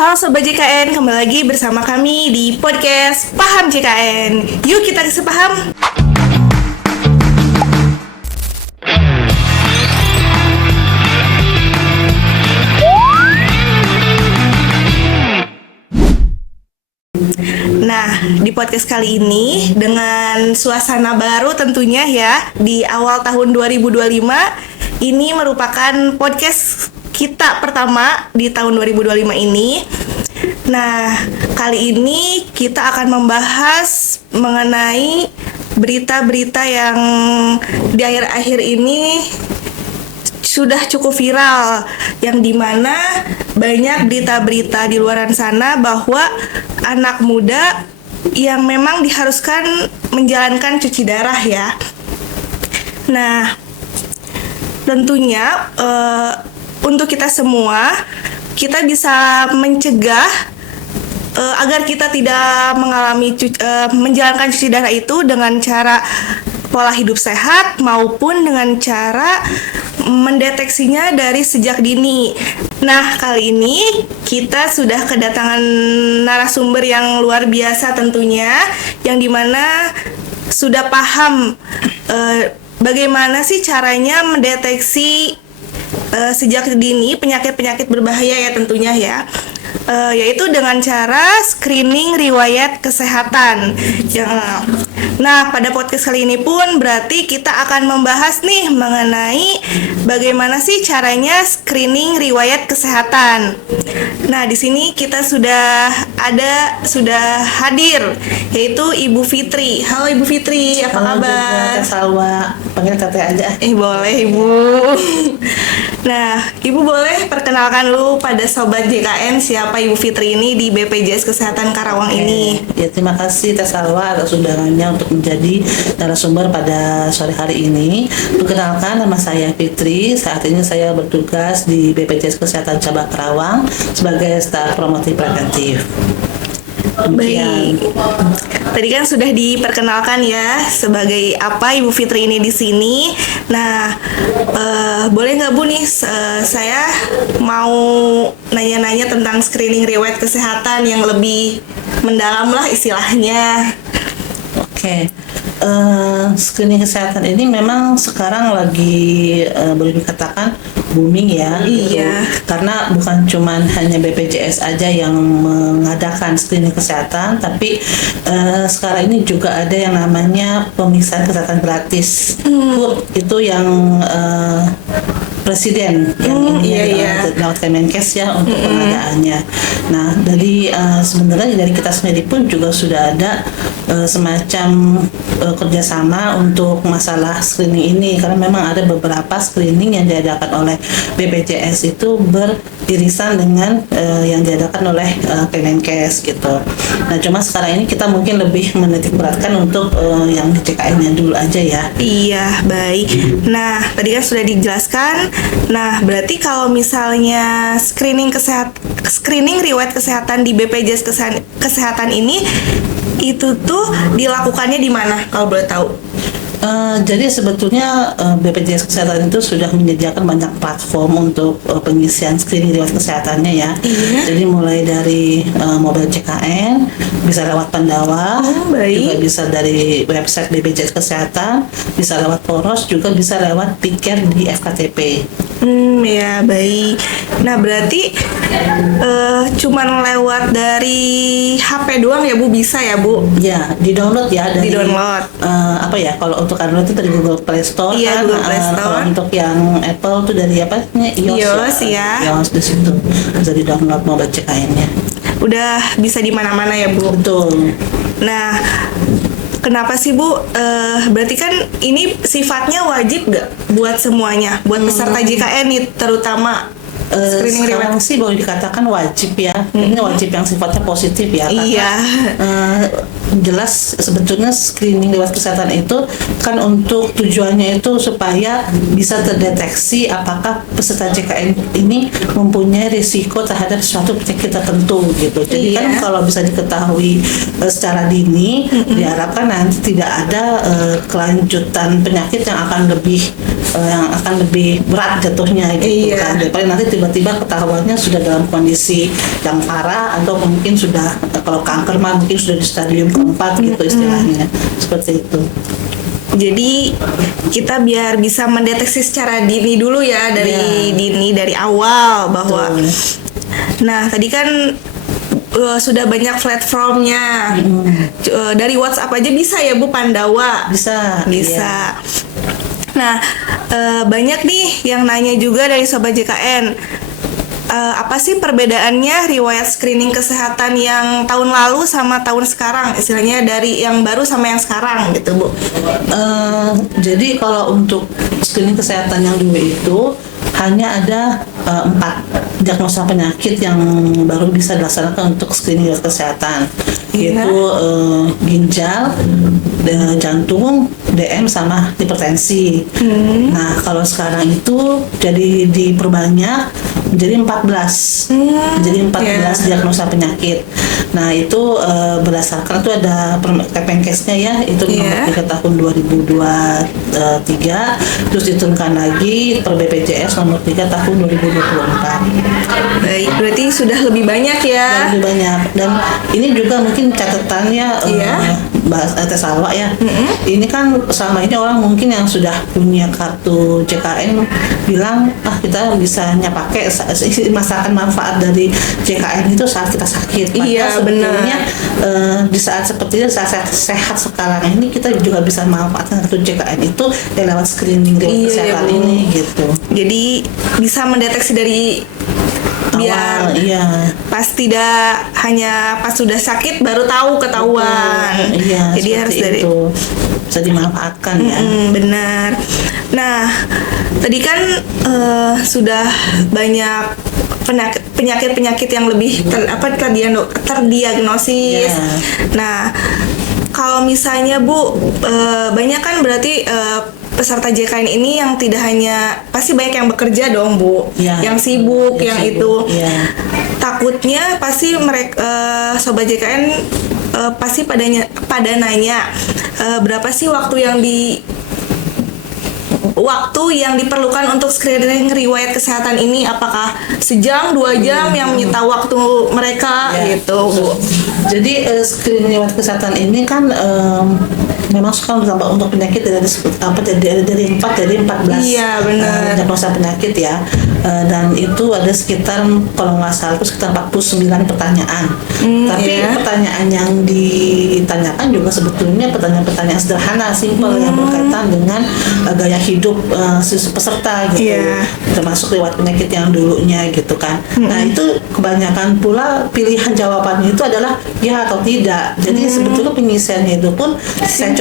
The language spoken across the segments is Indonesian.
Halo Sobat JKN, kembali lagi bersama kami di podcast Paham JKN. Yuk kita kasih paham. Nah, di podcast kali ini dengan suasana baru tentunya ya, di awal tahun 2025, ini merupakan podcast kita pertama di tahun 2025 ini. Nah, kali ini kita akan membahas mengenai berita-berita yang di akhir-akhir ini sudah cukup viral, yang dimana banyak berita-berita di luaran sana bahwa anak muda yang memang diharuskan menjalankan cuci darah ya. Nah, tentunya untuk kita semua, kita bisa mencegah agar kita tidak mengalami menjalankan cuci darah itu dengan cara pola hidup sehat maupun dengan cara mendeteksinya dari sejak dini. Nah, kali ini kita sudah kedatangan narasumber yang luar biasa tentunya, yang dimana sudah paham bagaimana sih caranya mendeteksi sejak dini penyakit-penyakit berbahaya ya tentunya ya. Yaitu dengan cara screening riwayat kesehatan. Nah, pada podcast kali ini pun berarti kita akan membahas nih mengenai bagaimana sih caranya screening riwayat kesehatan. Nah, di sini kita sudah hadir, yaitu Ibu Fitri. Halo Ibu Fitri, apa kabar? Halo juga, Salwa. Panggil Teteh aja. Boleh Ibu. Nah, Ibu boleh perkenalkan dulu pada Sobat JKN siapa Ibu Fitri ini di BPJS Kesehatan Karawang ini. Ya, terima kasih Teh Salwa atas undangannya untuk menjadi narasumber pada sore hari ini. Perkenalkan, nama saya Fitri. Saat ini saya bertugas di BPJS Kesehatan Cabang Karawang sebagai staf promotif preventif. Baik. Tadi kan sudah diperkenalkan ya sebagai apa Ibu Fitri ini di sini. Nah, boleh nggak Bu nih saya mau nanya-nanya tentang screening riwayat kesehatan yang lebih mendalam lah istilahnya. Oke. Screening kesehatan ini memang sekarang lagi boleh dikatakan booming ya. Iya. Karena bukan cuman hanya BPJS aja yang mengadakan screening kesehatan, tapi sekarang ini juga ada yang namanya pemeriksaan kesehatan gratis. Itu yang presiden yang ini lewat Kemenkes ya untuk pengadaannya. Nah, dari sebenarnya dari kita sendiri pun juga sudah ada semacam kerjasama untuk masalah screening ini, karena memang ada beberapa screening yang diadakan oleh BPJS itu beririsan dengan yang diadakan oleh Kemenkes gitu. Nah, cuma sekarang ini kita mungkin lebih menitik beratkan untuk yang di CKN-nya dulu aja ya. Iya, baik. Nah, tadi kan sudah dijelaskan. Nah, berarti kalau misalnya screening riwayat kesehatan di BPJS Kesehatan ini itu tuh dilakukannya di mana kalau boleh tahu? Jadi sebetulnya BPJS Kesehatan itu sudah menyediakan banyak platform untuk pengisian screening riwayat kesehatannya ya. Jadi mulai dari mobil CKN, bisa lewat Pandawa, juga bisa dari website BPJS Kesehatan, bisa lewat Poros, juga bisa lewat tiket di FKTP. Ya baik. Nah berarti cuman lewat dari HP doang ya Bu, bisa ya Bu? Ya, di-download ya dari di-download. Apa ya, kalau untuk Android itu dari Google Play Store kan. Google Play Store. Kalau untuk yang Apple itu dari apa? iOS ya. iOS di situ bisa di-download mobile CKN-nya. Udah bisa di mana-mana ya Bu? Betul. Nah, kenapa sih Bu? Berarti kan ini sifatnya wajib nggak buat semuanya, buat peserta JKN nih terutama screening sekarang sih boleh dikatakan wajib ya. Ini wajib yang sifatnya positif ya. Iya. Jelas sebetulnya screening riwayat kesehatan itu kan untuk tujuannya itu supaya bisa terdeteksi apakah peserta JKN ini mempunyai risiko terhadap suatu penyakit tertentu gitu. Jadi kan kalau bisa diketahui secara dini, diharapkan nanti tidak ada kelanjutan penyakit yang akan lebih berat jatuhnya gitu kan. Daripada nanti tiba-tiba ketahuannya sudah dalam kondisi yang parah, atau mungkin sudah, kalau kanker mah mungkin sudah di stadium keempat gitu istilahnya, seperti itu. Jadi kita biar bisa mendeteksi secara dini dulu ya, dari dini, dari awal bahwa. Betul. Nah tadi kan sudah banyak platformnya. Dari WhatsApp aja bisa ya Bu, Pandawa? Bisa. Bisa. Nah banyak nih yang nanya juga dari Sobat JKN. Apa sih perbedaannya riwayat screening kesehatan yang tahun lalu sama tahun sekarang? Istilahnya dari yang baru sama yang sekarang gitu Bu. Jadi kalau untuk screening kesehatan yang dulu itu hanya ada 4 diagnosa penyakit yang baru bisa dilaksanakan untuk screening kesehatan, yaitu ginjal, jantung, DM, sama hipertensi. Nah kalau sekarang itu jadi diperbanyak menjadi 14. Jadi 14 diagnosa penyakit. Nah itu berdasarkan itu ada Kemenkesnya ya, itu nomor 3 tahun 2023, terus diturunkan lagi per BPJS nomor 3 tahun 2024. Baik, berarti sudah lebih banyak ya. Lebih banyak. Dan ini juga mungkin catatannya tes awal ya. Ini kan selama ini orang mungkin yang sudah punya kartu JKN bilang kita bisanya pakai merasakan manfaat dari JKN itu saat kita sakit. Iya, sebetulnya di saat seperti itu, saat sehat sekarang ini, kita juga bisa manfaatkan kartu JKN itu lewat screening kesehatan ini gitu. Jadi bisa mendeteksi dari biar pas tidak hanya pas sudah sakit baru tahu ketahuan. Jadi harus dari itu bisa dimanfaatkan ya. Benar. Nah, tadi kan sudah banyak penyakit-penyakit yang lebih terdiagnosis. Nah, kalau misalnya Bu, banyak kan berarti peserta JKN ini yang tidak hanya, pasti banyak yang bekerja dong Bu, yang sibuk, yang itu. Takutnya pasti mereka Sobat JKN pasti pada nanya berapa sih waktu yang diperlukan untuk screening riwayat kesehatan ini, apakah sejam, 2 jam yang menyita waktu mereka gitu Bu. Jadi screening riwayat kesehatan ini kan memang suka bertambah untuk penyakit dari 4 jadi 14. Iya benar. Diagnosa penyakit ya. Dan itu ada sekitar, kalau nggak salah itu sekitar 49 pertanyaan. Tapi pertanyaan yang ditanyakan juga sebetulnya pertanyaan-pertanyaan sederhana, simpel yang berkaitan dengan gaya hidup si peserta gitu. Termasuk riwayat penyakit yang dulunya gitu kan. Nah itu kebanyakan pula pilihan jawabannya itu adalah ya atau tidak. Jadi sebetulnya pengisiannya itu pun saya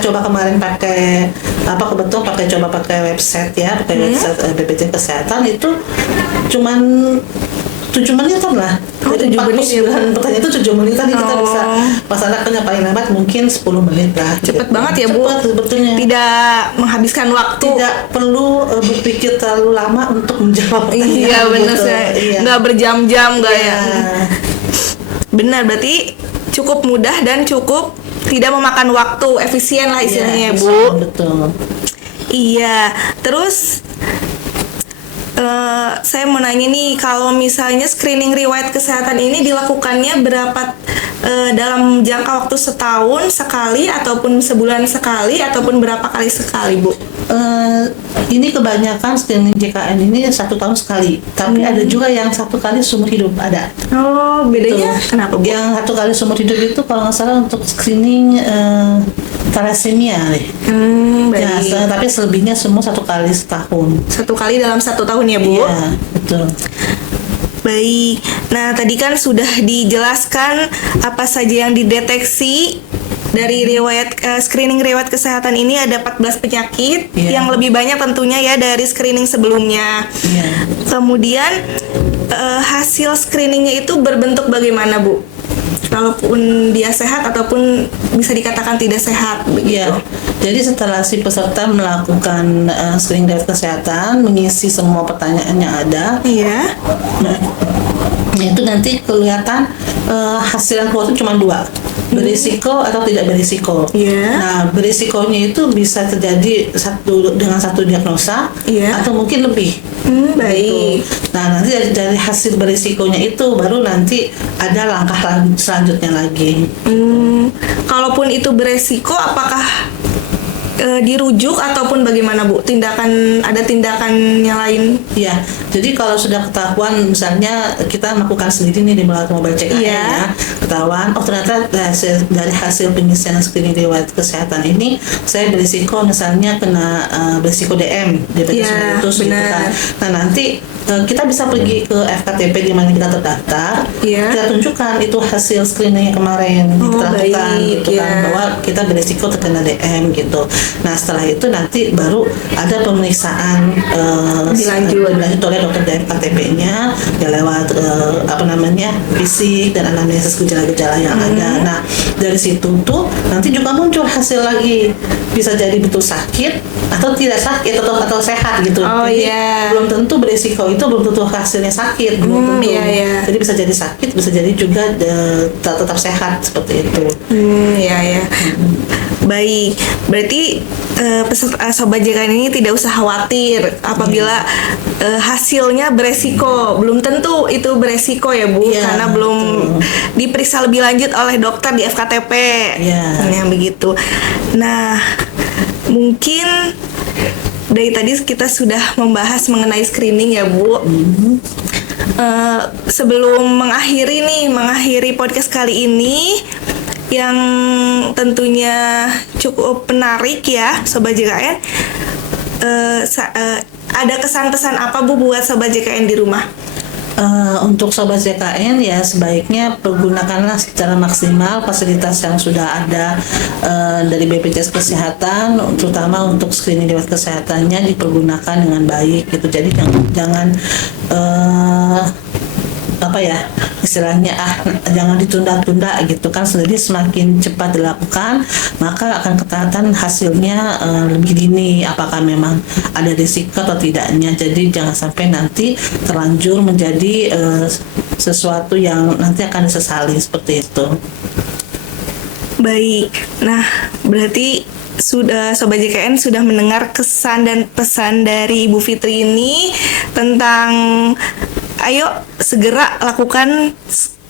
coba kemarin pakai kebetulan pakai website ya, pakai website BPJS Kesehatan, itu cuman 7 menitan lah. Jadi 49 pertanyaan itu 7 menitan, kita bisa laksanakan yang paling lambat mungkin 10 menit lah. Cepet banget ya Bu. Cepet sebetulnya. Tidak menghabiskan waktu. Tidak perlu berpikir terlalu lama untuk menjawab pertanyaan. Iya benar gitu. Nggak berjam-jam nggak ya. Benar, berarti cukup mudah dan cukup tidak memakan waktu, efisien lah istilahnya Bu. Betul. Iya, terus saya mau nanya nih, kalau misalnya screening riwayat kesehatan ini dilakukannya berapa dalam jangka waktu setahun sekali, ataupun sebulan sekali, ataupun berapa kali sekali Bu? Ini kebanyakan screening JKN ini 1 tahun sekali, tapi ada juga yang 1 kali seumur hidup ada. Oh, bedanya kenapa Bu? Yang 1 kali seumur hidup itu kalau nggak salah untuk screening thalassemia nih. Ya, tapi selebihnya semua 1 kali setahun. 1 kali dalam 1 tahun ya Bu? Iya, betul. Baik, nah tadi kan sudah dijelaskan apa saja yang dideteksi dari screening riwayat kesehatan ini. Ada 14 penyakit yang lebih banyak tentunya ya dari screening sebelumnya. Kemudian hasil screeningnya itu berbentuk bagaimana Bu? Walaupun dia sehat ataupun bisa dikatakan tidak sehat begitu. Jadi setelah si peserta melakukan screening riwayat kesehatan, mengisi semua pertanyaan yang ada, itu nanti kelihatan hasil yang keluar itu cuma 2. berisiko atau tidak berisiko. Iya. Nah, berisikonya itu bisa terjadi dengan satu diagnosa Iya. atau mungkin lebih. Baik. Nah, nanti dari hasil berisikonya itu baru nanti ada langkah selanjutnya lagi. Kalaupun itu beresiko, apakah dirujuk ataupun bagaimana Bu? Ada tindakannya lain? Ya, jadi kalau sudah ketahuan, misalnya kita melakukan sendiri nih di melalui mobile check-in Iya. ya, ketahuan, oh ternyata dari hasil pengisian screening riwayat kesehatan ini saya berisiko misalnya kena berisiko DM, diabetes Iya, mellitus gitu kan. benar. Nah nanti kita bisa pergi ke FKTP di mana kita terdaftar, Iya. kita tunjukkan itu hasil screening yang kemarin kita lakukan baik, gitu kan, ya. bahwa kita berisiko terkena DM gitu. Nah setelah itu nanti baru ada pemeriksaan Dilanjut oleh dokter dari KTP-nya ya lewat fisik dan anamnesis gejala-gejala yang ada. Nah dari situ tuh nanti juga muncul hasil lagi, bisa jadi betul sakit atau tidak sakit atau sehat gitu. Jadi iya. belum tentu beresiko itu belum tentu hasilnya sakit, belum tentu. Iya. Jadi bisa jadi sakit, bisa jadi juga tetap sehat seperti itu. Ya. Baik, berarti Sobat JKN ini tidak usah khawatir apabila hasilnya beresiko. Belum tentu itu beresiko ya Bu, Iya, karena belum diperiksa lebih lanjut oleh dokter di FKTP. Iya. Yang begitu. Nah, mungkin dari tadi kita sudah membahas mengenai screening ya Bu. Sebelum mengakhiri podcast kali ini, yang tentunya cukup menarik ya Sobat JKN, ada kesan-pesan apa Bu buat Sobat JKN di rumah? Untuk Sobat JKN ya sebaiknya pergunakanlah secara maksimal fasilitas yang sudah ada dari BPJS Kesehatan, terutama untuk screening riwayat kesehatannya dipergunakan dengan baik gitu. Jadi jangan istilahnya jangan ditunda-tunda gitu kan. Jadi semakin cepat dilakukan maka akan kelihatan hasilnya lebih dini apakah memang ada risiko atau tidaknya. Jadi jangan sampai nanti terlanjur menjadi sesuatu yang nanti akan disesali seperti itu. Baik, nah berarti Sobat JKN sudah mendengar kesan dan pesan dari Ibu Fitri ini tentang ayo segera lakukan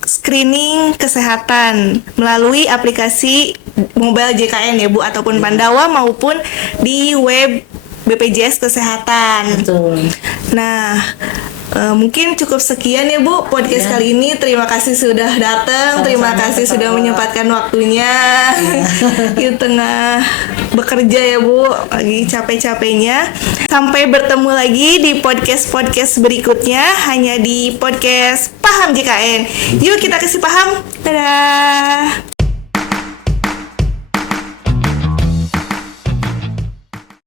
screening kesehatan melalui aplikasi mobile JKN ya Bu, ataupun Pandawa maupun di web BPJS Kesehatan. Betul. Nah, mungkin cukup sekian ya Bu podcast kali ini. Terima kasih sudah datang, terima kasih sudah menyempatkan waktunya di tengah bekerja ya Bu, lagi capek-capeknya. Sampai bertemu lagi di podcast berikutnya hanya di podcast Paham JKN. Yuk kita kasih paham. Dadah.